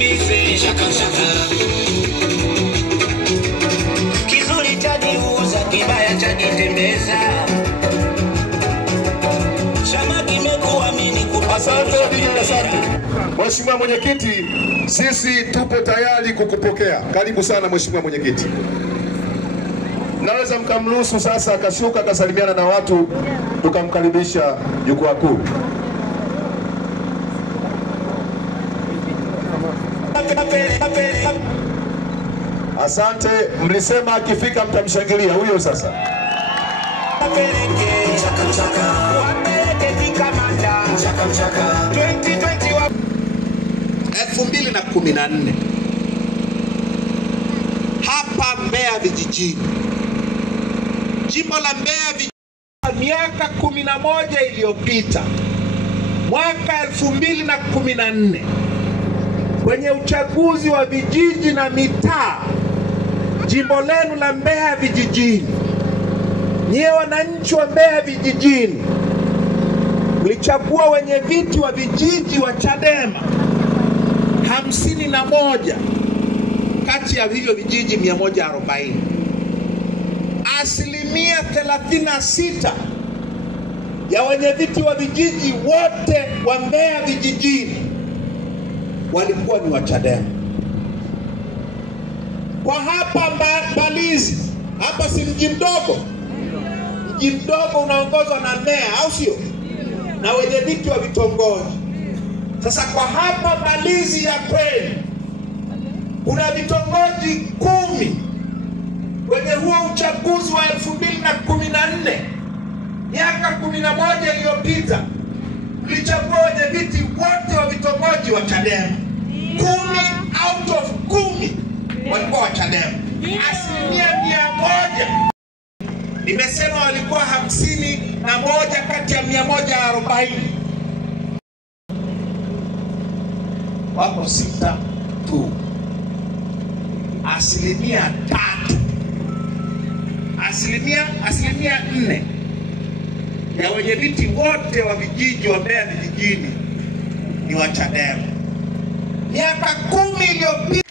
bize shaka kizuri chaniuza kibaya chanitembeza shama kimekuamini kupasa. Asante. Mheshimiwa Mwenyekiti, sisi tupo tayari kukupokea. Karibu sana Mheshimiwa Mwenyekiti. Naweza mkamruhusu sasa akashuka akasalimiana na watu tukamkaribisha jukwaa kuu. Asante, mlisema akifika mtamshangilia huyo sasa. 2014 hapa Mbeya vijijini, jimbo la Mbeya vijijini, miaka 11 iliyopita, mwaka 2014 kwenye uchaguzi wa vijiji na mitaa, jimbo lenu la Mbeya vijijini, nyie wananchi wa Mbeya vijijini mlichagua wenye viti wa vijiji wa Chadema 51 kati ya hivyo vijiji 140. Asilimia 36 ya wenye viti wa vijiji wote wa Mbeya vijijini walikuwa ni wa Chadema. Kwa hapa Mbalizi, hapa si mji mdogo. Mji mdogo unaongozwa na Mbeya, au sio? Na wenye viti wa vitongoji. Sasa kwa hapa Mbalizi ya kweli kuna vitongoji 10 kwenye huo uchaguzi wa 2014, miaka 11 iliyopita, mlichagua wenye viti wote wa vitongoji wa Chadema. 10 out of 10 walikuwa wa Chadema. Asilimia 100. Nimesema walikuwa 51 kati ya 140. Wako 6 tu. Asilimia 3. Asilimia 4 ya wenye viti wote wa vijiji wa Mbeya vijijini ni wa Chadema. Miaka 10 iliyopita